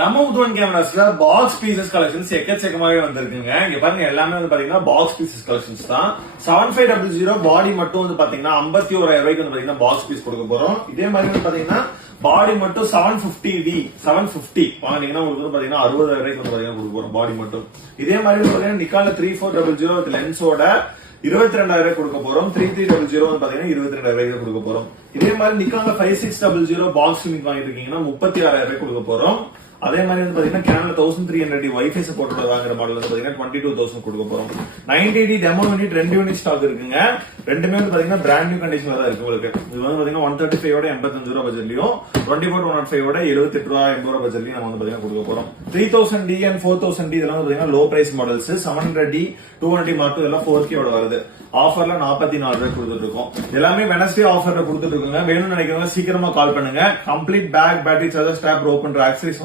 நம்ம Muthuvan கேமராஸ்ல box pieces collections எக்கச்சக்கமாவே வந்திருக்குங்க. இங்க பாருங்க எல்லாமே வந்து பாத்தீங்கன்னா பாக்ஸ் பீசஸ் கலெக்ஷன்ஸ் தான். 7500 பாடி மட்டும் வந்து பாத்தீங்கன்னா 51,000 ரூபாய்க்கு வந்து பாத்தீங்கன்னா பாக்ஸ் பீஸ் கொடுக்க போறோம். இதே மாதிரி வந்து பாத்தீங்கன்னா பாடி மட்டும் 750D 750 வாங்கினீங்கன்னா உங்களுக்கு வந்து பாத்தீங்கன்னா 60,000 ரூபாய்க்கு வந்து பாத்தீங்கன்னா கொடுக்க போறோம் பாடி மட்டும். இதே மாதிரி வந்து பாத்தீங்கன்னா நிக்கால 3400 வித் லென்ஸோட 22,000 ரூபாய் கொடுக்க போறோம். 3300 வந்து பாத்தீங்கன்னா 22,000 ரூபாய்க்கு கொடுக்க போறோம். இதே மாதிரி நிக்கால 5600 பாக்ஸ் யூனிட் வாங்கிட்டு இருக்கீங்கன்னா 36,000 ரூபாய் கொடுக்க போறோம். அதே மாதிரி வந்து பாத்தீங்கன்னா கேனல 1300 வைஃபை சப்போர்ட்டோட வாங்குற மாடல் வந்து பாத்தீங்கன்னா 22,000 கொடுக்க போறோம். 90D demo unit 2 unit stock இருக்குங்க. ரெண்டுமே வந்து பாத்தீங்கன்னா பிராண்ட் நியூ கண்டிஷன்ல தான் இருக்கு உங்களுக்கு. இது வந்து பாத்தீங்கன்னா 135 ஓட 85 ரூபாய் பட்ஜெட்லயும் 24-105 ஓட 78 ரூபாய் 80 ரூபாய் பட்ஜெட்லயும் நம்ம வந்து பாத்தீங்கன்னா கொடுக்க போறோம். 3000D and 4000D இதெல்லாம் வந்து பாத்தீங்கன்னா low price models. 700D 200D mark இதெல்லாம் 4K ஓட வருது. ஆஃபர்ல 44 ரூபாய் கொடுத்துட்டு இருக்கோம். எல்லாமே வெனஸ்டே ஆஃபர்ல கொடுத்துட்டு இருக்கோங்க. வேணும்னு நினைக்கிறவங்க சீக்கிரமா கால் பண்ணுங்க. Complete back battery charger stop rope பண்ற ஆக்சரிஸ்